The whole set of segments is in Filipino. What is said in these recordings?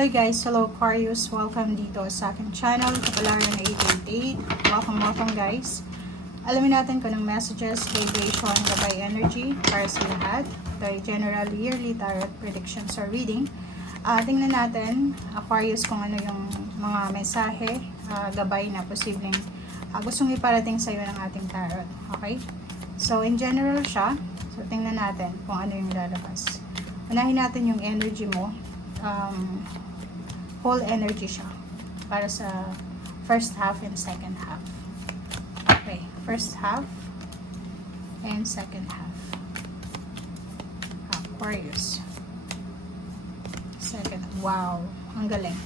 Hey guys, hello Aquarius, welcome dito sa aking channel, Kapalaran 888. Welcome guys. Alamin natin kung anong messages, vibration, gabay energy para sa lahat. Ito general yearly tarot predictions or reading. Tingnan natin, Aquarius, kung ano yung mga mensahe, gabay na posibleng gustong iparating sa iyo ng ating tarot. Okay? So in general siya. So tingnan natin kung ano yung lalabas. Unahin natin yung energy mo. Whole energy siya para sa first half and second half. Okay, first half and second half. Aquarius. Second, wow, ang galing.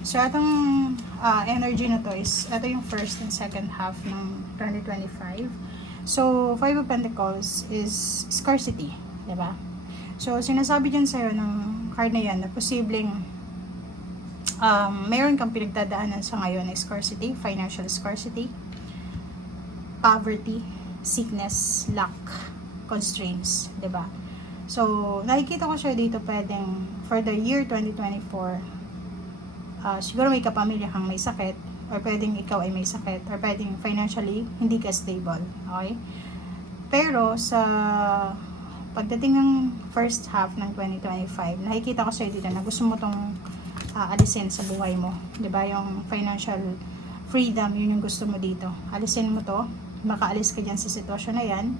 So, itong energy na to is, ito yung first and second half ng 2025. So, Five of Pentacles is scarcity, diba? So, sinasabi dyan sa'yo ng card na yan na posibleng mayroon kang pinagdadaanan sa ngayon na scarcity, financial scarcity, poverty, sickness, lack, constraints, diba? So, nakikita ko siya dito pwedeng for the year 2024, siguro may kapamilya kang may sakit, or pwedeng ikaw ay may sakit, or pwedeng financially hindi ka stable, okay? Pero sa pagdating ng first half ng 2025, nakikita ko siya dito na gusto mo tong alisin sa buhay mo, 'di ba? Yung financial freedom, yun yung gusto mo dito. Alisin mo 'to, makaalis ka diyan sa sitwasyon na 'yan.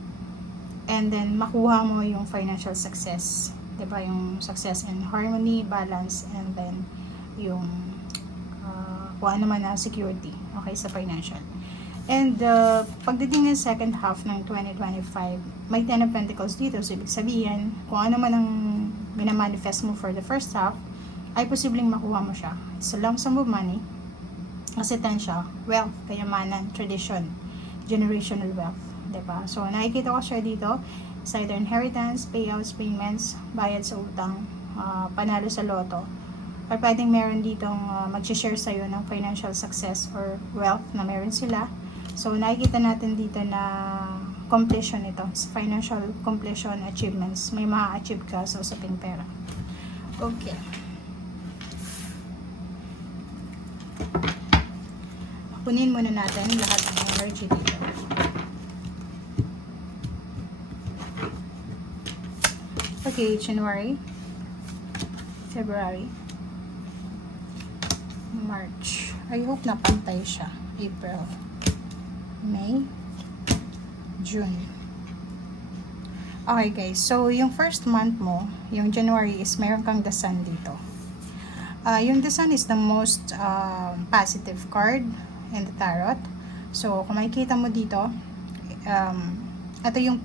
And then makuha mo yung financial success, 'di ba? Yung success and harmony, balance, and then yung kung ano man na security, okay, sa financial. And pagdating ng second half ng 2025, may Ten of Pentacles dito. So, ibig sabihin, kung ano man ang minamanifest mo for the first half, ay posibleng makuha mo siya. It's a lump sum of money. Kasi ten siya, wealth, kayamanan, tradition, generational wealth. Diba? So, nakikita ko siya dito. It's either inheritance, payouts, payments, bayad sa utang, panalo sa loto. Or pwedeng meron ditong mag-share sa'yo ng financial success or wealth na meron sila. So, nakikita natin dito na completion ito. It's financial completion achievements. May ma-achieve ka sa usaping pera. Okay. Kunin muna natin lahat ng energy dito. Okay, January, February, March. I hope napantay siya. April, May, June. Okay guys, so yung first month mo, yung January, is meron kang the Sun dito. Yung the Sun is the most positive card in the tarot. So, kung makikita mo dito, ito yung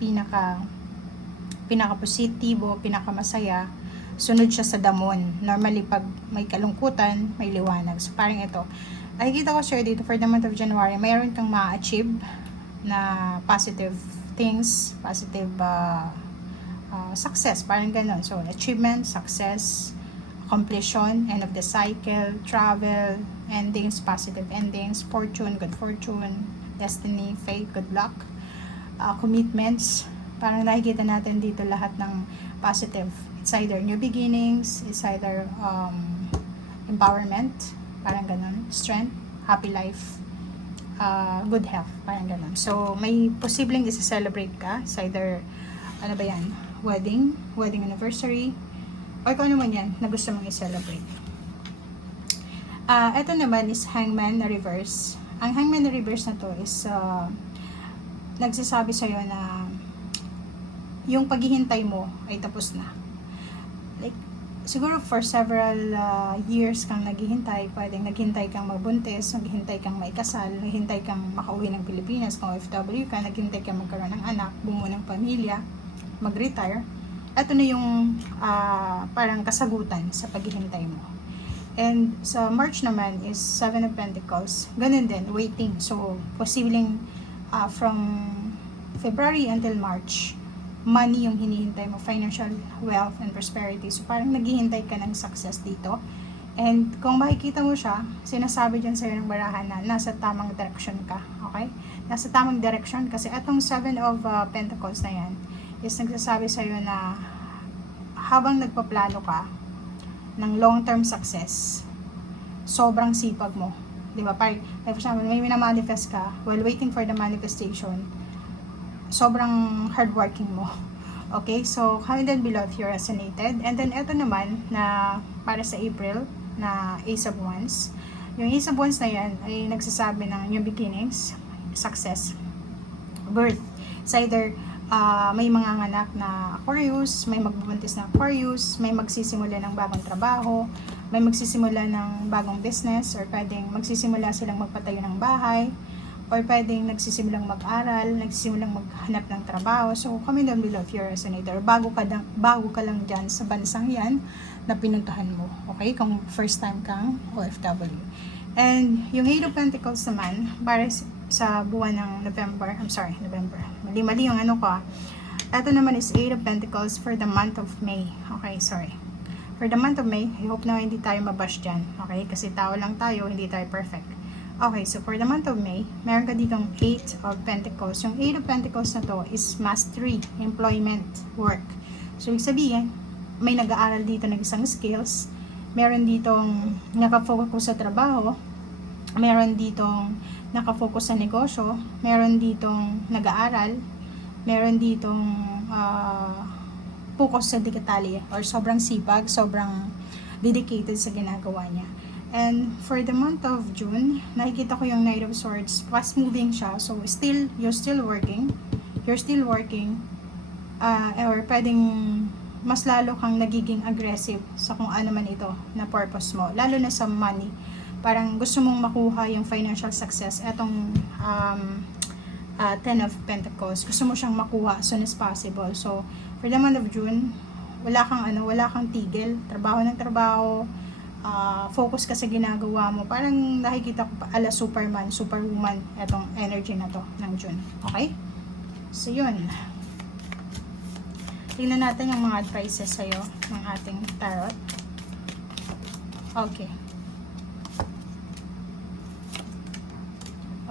pinaka-positibo, pinaka-masaya. Sunod siya sa damon. Normally, pag may kalungkutan, may liwanag. So, parang ito. Nakikita ko siya dito for the month of January, mayroon kang ma-achieve na positive things, positive success. Parang ganun. So, achievement, success, completion, end of the cycle, travel, endings, positive endings, fortune, good fortune, destiny, fate, good luck, commitments. Parang nakikita natin dito lahat ng positive. It's either new beginnings, it's either empowerment, parang ganun, strength, happy life, good health, parang ganun. So, may posibleng isa-celebrate ka. It's either, ano ba yan, wedding anniversary, or kung ano man yan na gusto mong i-celebrate. Ito naman is Hangman na reverse. Ang Hangman na reverse na to is nagsasabi sa'yo na yung paghihintay mo ay tapos na. Like, siguro for several years kang naghihintay, pwedeng naghintay kang magbuntis, naghintay kang maikasal, naghintay kang makauwi ng Pilipinas, kung OFW ka, naghintay kang magkaroon ng anak, bumuo ng pamilya, mag-retire. Ito na yung parang kasagutan sa paghihintay mo. And sa March naman is Seven of Pentacles. Ganun din, waiting. So, posibleng from February until March, money yung hinihintay mo, financial wealth and prosperity. So, parang naghihintay ka ng success dito. And kung makikita mo siya, sinasabi dyan sa'yo ng barahan na nasa tamang direction ka. Okay? Nasa tamang direction kasi atong Seven of Pentacles na yan is nagsasabi sa'yo na habang nagpaplano ka, ng long-term success. Sobrang sipag mo. Diba? Like for example, may minamanifest ka while waiting for the manifestation. Sobrang hardworking mo. Okay? So, comment down below if you resonated. And then, ito naman, na para sa April, na Ace of Wands. Yung Ace of Wands na yan, ay nagsasabi ng new beginnings, success, birth. It's either may mga anak na Aquarius, may magbubuntis na Aquarius, may magsisimula ng bagong trabaho, may magsisimula ng bagong business, or pwedeng magsisimula silang magpatayo ng bahay, or pwedeng nagsisimulang mag-aral, nagsisimulang maghanap ng trabaho. So, comment down below if you're a resonator. Bago ka lang dyan sa bansang yan na pinuntahan mo. Okay? Kung first time kang OFW. And yung Eight of Pentacles naman, para sa buwan ng November. Mali yung ano ko. Ito naman is Eight of Pentacles for the month of May. Okay, sorry. For the month of May, I hope na hindi tayo mabash dyan. Okay, kasi tao lang tayo, hindi tayo perfect. Okay, so for the month of May, meron ka ditong Eight of Pentacles. Yung Eight of Pentacles na to is mastery, employment, work. So, ibig sabihin, may nag-aaral dito ng isang skills. Meron ditong nakafocus sa trabaho. Meron ditong nakafocus sa negosyo. Meron ditong nag-aaral. Meron ditong focus sa detalye or sobrang sipag, sobrang dedicated sa ginagawa niya. And for the month of June, nakikita ko yung Knight of Swords. Fast moving siya. So, you're still working. Or pwedeng mas lalo kang nagiging aggressive sa kung ano man ito na purpose mo. Lalo na sa money. Parang gusto mong makuha yung financial success. Etong Ten of Pentacles. Gusto mo siyang makuha as soon as possible. So, for the month of June, wala kang tigil. Trabaho ng trabaho. Focus ka sa ginagawa mo. Parang nakikita ko pa ala Superman, Superwoman etong energy na to ng June. Okay? So, yun. Tingnan natin yung mga advices sa'yo ng ating tarot. Okay.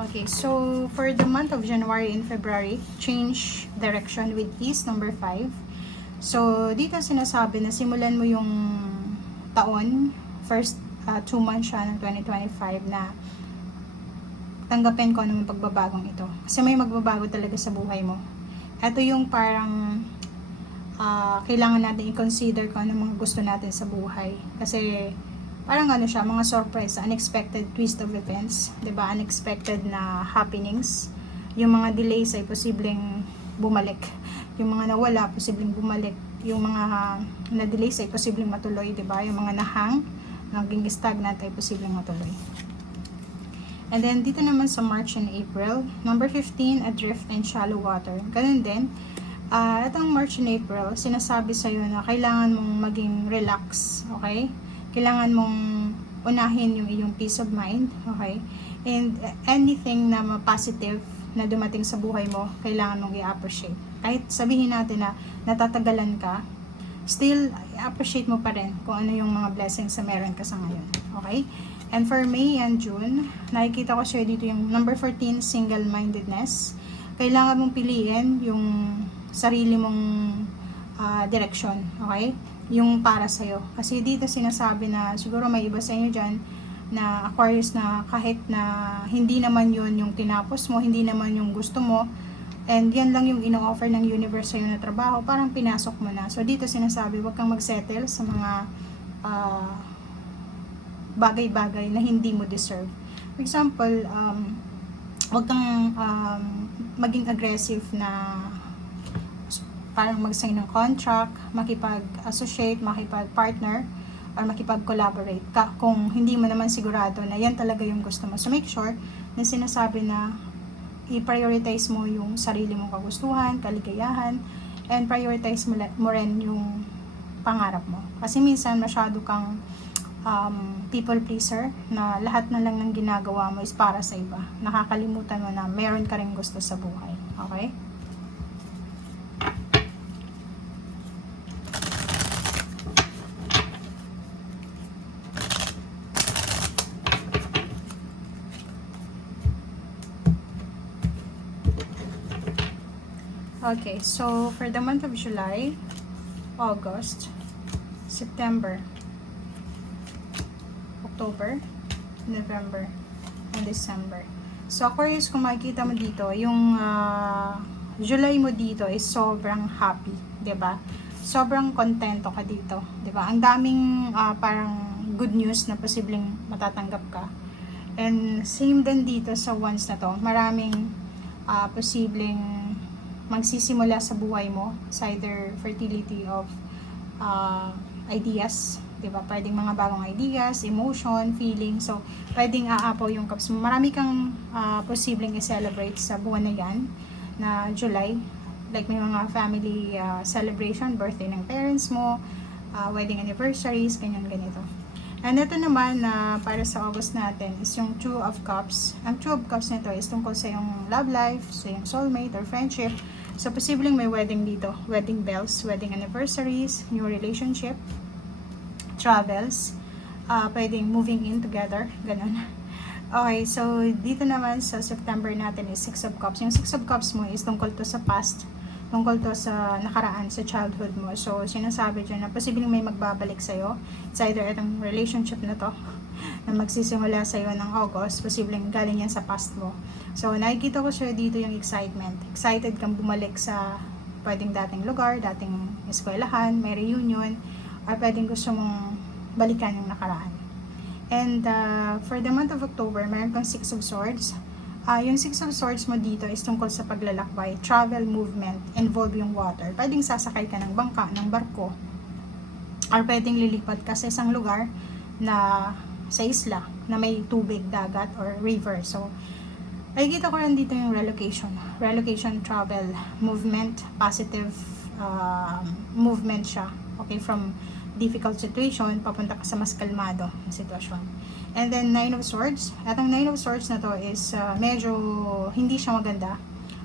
Okay, so for the month of January and February, change direction with ease, number 5. So, dito sinasabi na simulan mo yung taon, first 2 months siya ng 2025 na tanggapin ko anong pagbabagong ito. Kasi may magbabago talaga sa buhay mo. Ito yung parang kailangan natin i-consider kung ano mga gusto natin sa buhay. Kasi, parang ano siya, mga surprise, unexpected twist of events, 'di ba? Unexpected na happenings. Yung mga delays ay posibleng bumalik. Yung mga nawala, posibleng bumalik. Yung mga na-delays ay posibleng matuloy, 'di ba? Yung mga nahang, naging stagnant ay posibleng matuloy. And then, dito naman sa March and April, number 15, adrift and shallow water. Ganun din. Itong March and April, sinasabi sa'yo na kailangan mong maging relax, okay? Kailangan mong unahin yung iyong peace of mind, okay? And anything na positive na dumating sa buhay mo, kailangan mong i-appreciate. Kahit sabihin natin na natatagalan ka, still, i-appreciate mo pa rin kung ano yung mga blessings na meron ka sa ngayon, okay? And for May and June, nakikita ko siya dito yung number 14, single-mindedness. Kailangan mong piliin yung sarili mong direksyon, okay? Yung para sa'yo. Kasi dito sinasabi na siguro may iba sa inyo dyan na Aquarius na kahit na hindi naman yun yung tinapos mo, hindi naman yung gusto mo, and yan lang yung ino-offer ng universe sa'yo na trabaho, parang pinasok mo na. So dito sinasabi, huwag kang mag-settle sa mga bagay-bagay na hindi mo deserve. For example, huwag kang maging aggressive na parang mag-sign ng contract, makipag-associate, makipag-partner, or makipag-collaborate kung hindi mo naman sigurado na yan talaga yung gusto mo. So make sure na sinasabi na i-prioritize mo yung sarili mong kagustuhan, kaligayahan, and prioritize mo rin yung pangarap mo. Kasi minsan masyado kang people pleaser na lahat na lang ng ginagawa mo is para sa iba. Nakakalimutan mo na meron ka rin gusto sa buhay. Okay? Okay, so for the month of July, August, September, October, November, and December. So, Aquarius, kung makikita mo dito, yung July mo dito is sobrang happy, 'di ba? Sobrang kontento ka dito, 'di ba? Ang daming parang good news na posibleng matatanggap ka. And same din dito sa ones na to. Maraming posibleng magsisimula sa buhay mo. It's either fertility of ideas, 'di ba? Pwedeng mga bagong ideas, emotion, feeling. So, pwedeng aapaw yung cups mo. Marami kang posibleng i-celebrate sa buwan na 'yan na July. Like may mga family celebration, birthday ng parents mo, wedding anniversaries, ganito. And ito naman na para sa August natin is yung Two of Cups. Ang Two of Cups nito is tungkol sa yung love life, sa yung soulmate or friendship. So, posibleng may wedding dito. Wedding bells, wedding anniversaries, new relationship, travels, pwedeng moving in together, ganun. Okay, so dito naman sa September natin is Six of Cups. Yung Six of Cups mo is tungkol to sa past, tungkol to sa nakaraan, sa childhood mo. So, sinasabi dyan na posibleng may magbabalik sa'yo. It's either itong relationship na to na magsisimula sa'yo ng August, posibleng galing yan sa past mo. So, nakikita ko siya dito yung excitement. Excited kang bumalik sa pwedeng dating lugar, dating eskwelahan, may reunion, or pwedeng gusto mong balikan yung nakaraan. And for the month of October, meron kang Six of Swords. Yung Six of Swords mo dito is tungkol sa paglalakbay, travel, movement, involve yung water. Pwedeng sasakay ka ng bangka, ng barko, or pwedeng lilipat ka sa isang lugar na sa isla, na may tubig, dagat, or river. So, nakikita ko rin dito yung relocation. Relocation, travel, movement, positive movement siya. Okay, from difficult situation, papunta ka sa mas kalmado na sitwasyon. And then, Nine of Swords. Atong Nine of Swords na to is medyo hindi siya maganda.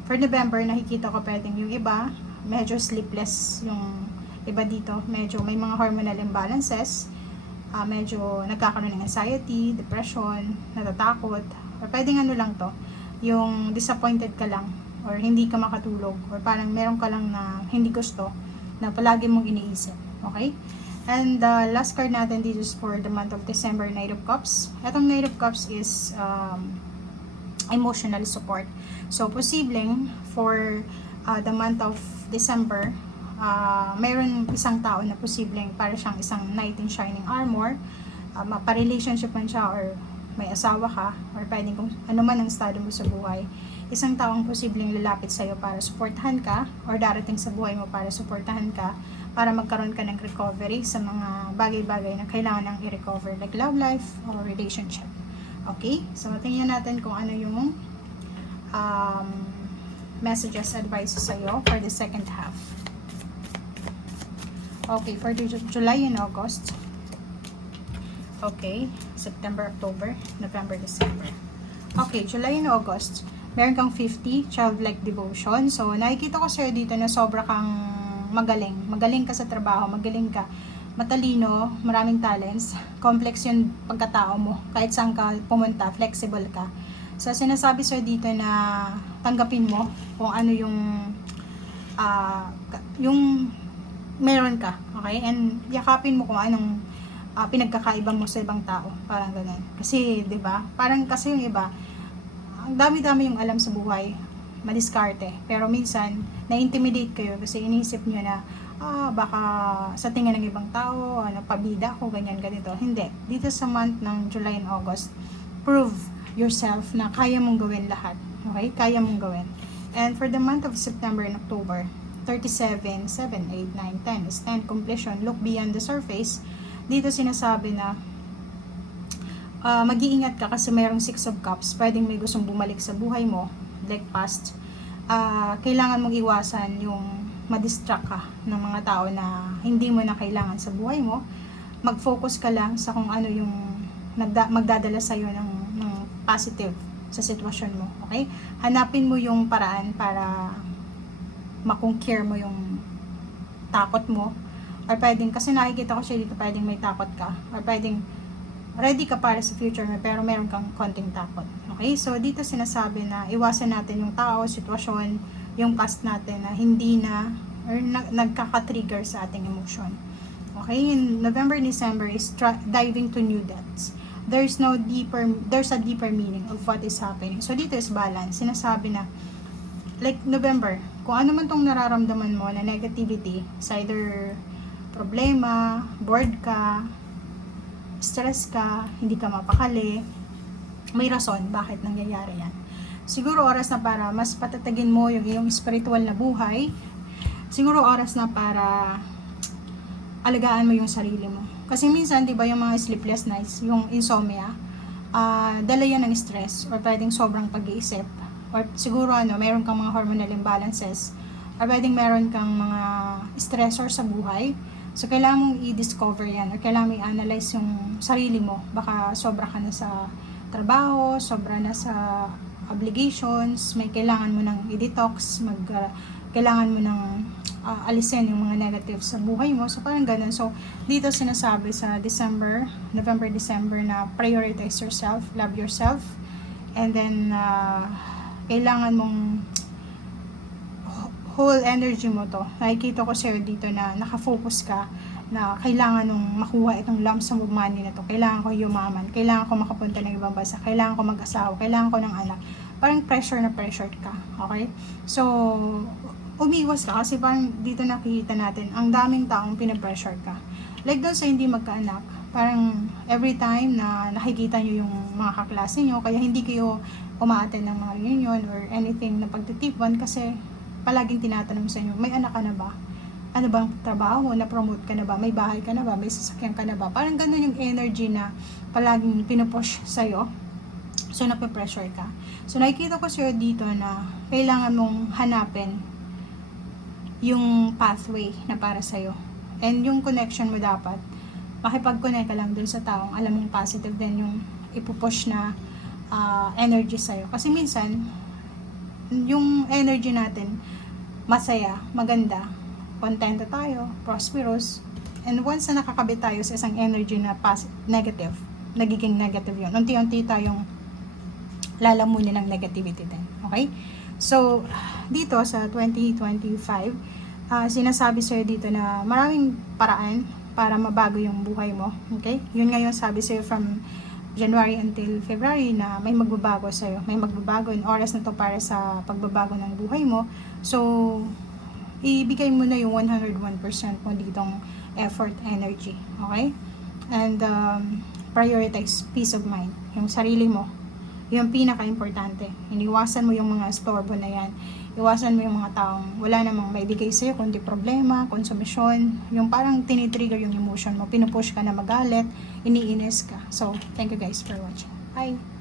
For November, nakikita ko pwedeng yung iba, medyo sleepless yung iba dito. Medyo may mga hormonal imbalances. Medyo nagkakaroon ng anxiety, depression, natatakot. Or pwedeng ano lang to, yung disappointed ka lang, or hindi ka makatulog, or parang meron ka lang na hindi gusto, na palagi mong iniisip. Okay? And the last card natin dito is for the month of December, Knight of Cups. Etong Knight of Cups is emotional support. So, posibleng for the month of December, mayroon isang tao na posibleng para siyang isang knight in shining armor. Pa-relationship man siya, or may asawa ka, or pwedeng kung ano man ang estado mo sa buhay. Isang taong posibleng lalapit sa'yo para suportahan ka, or darating sa buhay mo para suportahan ka, para magkaroon ka ng recovery sa mga bagay-bagay na kailangan nang i-recover, like love life or relationship. Okay? So, tingnan natin kung ano yung messages, advices sa'yo for the second half. Okay, for the July and August. Okay, September, October, November, December. Okay, July and August. Meron kang 50, childlike devotion. So, nakikita ko sa'yo dito na sobra kang magaling ka sa trabaho, magaling ka, matalino, maraming talents, complex yung pagkatao mo, kahit saan ka pumunta, flexible ka. So, sinasabi sa'yo dito na tanggapin mo kung ano yung meron ka, okay? And yakapin mo kung anong pinagkakaiba mo sa ibang tao, parang ganun. Kasi, 'di ba? Parang kasi yung iba, ang dami-dami yung alam sa buhay, madiskarte. Pero minsan, na-intimidate kayo kasi inisip nyo na, baka sa tingin ng ibang tao, pabida ko, ganyan, ganito. Hindi. Dito sa month ng July and August, prove yourself na kaya mong gawin lahat. Okay? Kaya mong gawin. And for the month of September and October, 37, 7, 8, 9, 10 is 10 completion. Look beyond the surface. Dito sinasabi na mag-iingat ka kasi mayroong Six of Cups. Pwedeng may gustong bumalik sa buhay mo, like past. Kailangan mong iwasan yung madistract ka ng mga tao na hindi mo na kailangan sa buhay mo. Mag-focus ka lang sa kung ano yung magdadala sa'yo ng positive sa sitwasyon mo. Okay? Hanapin mo yung paraan para makonquer mo yung takot mo. Or pwedeng, kasi nakikita ko siya dito, pwedeng may takot ka. Or pwedeng ready ka para sa future mo, pero meron kang konting takot. Okay? So, dito sinasabi na iwasan natin yung tao, sitwasyon, yung past natin na hindi na, or nagkaka-trigger sa ating emotion. Okay? In November, December is diving to new depths. there's a deeper meaning of what is happening. So dito is balance. Sinasabi na, like November, kung ano man tong nararamdaman mo na negativity, it's either problema, bored ka, stress ka, hindi ka mapakali, may rason bakit nangyayari yan. Siguro oras na para mas patatagin mo yung iyong spiritual na buhay. Siguro oras na para alagaan mo yung sarili mo. Kasi minsan, di ba, yung mga sleepless nights, yung insomnia, dala yan ng stress or pwedeng sobrang pag-iisip. Or siguro mayroon kang mga hormonal imbalances or pwedeng meron kang mga stressor sa buhay. So, kailangan mong i-discover yan or kailangan mong i-analyze yung sarili mo. Baka sobra ka na sa trabaho, sobra na sa obligations, may kailangan mo nang i-detox, kailangan mo nang alisin yung mga negatives sa buhay mo. So, parang ganun. So, dito sinasabi sa November, December na prioritize yourself, love yourself, and then, kailangan mong whole energy mo to. Nakikita ko sa'yo dito na nakafocus ka na kailangan nung makuha itong lump sum of money na to. Kailangan ko yumaman, kailangan ko makapunta ng ibang bansa, kailangan ko mag-asawa, kailangan ko ng anak. Parang pressure ka. Okay? So, umiwas ka kasi parang dito nakikita natin ang daming taong pinapressure ka. Like doon sa hindi magkaanak, parang every time na nakikita nyo yung mga kaklase nyo, kaya hindi kayo umaattend ng mga reunion or anything na pagtitipuan kasi palaging tinatanong sa inyo, may anak ka na ba? Ano bang trabaho? Na-promote ka na ba? May bahay ka na ba? May sasakyan ka na ba? Parang ganun yung energy na palaging pinupush sa'yo. So, nape-pressure ka. So, nakikita ko sa'yo dito na kailangan mong hanapin yung pathway na para sa'yo. And yung connection mo dapat, makipag-connect ka lang dun sa taong alam mong positive din yung ipupush na energy sa'yo. Kasi minsan, yung energy natin, masaya, maganda, kontento tayo, prosperous, and once na nakakabit tayo sa isang energy na negative, nagiging negative yun. Unti-unti tayong lalamunin ng negativity din. Okay? So, dito sa 2025, sinasabi sa'yo dito na maraming paraan para mabago yung buhay mo. Okay? Yun nga yung sabi sa'yo from January until February na may magbabago sa'yo. May magbabago in oras na to para sa pagbabago ng buhay mo. So, ibigay mo na yung 101% mo ditong effort, energy. Okay? And prioritize peace of mind. Yung sarili mo. Yung pinaka-importante. Iniwasan mo yung mga storbo na yan. Iwasan mo yung mga taong wala namang maibigay sa'yo, kundi problema, konsumisyon. Yung parang tinitrigger yung emotion mo. Pinupush ka na magalit, iniinis ka. So, thank you guys for watching. Bye!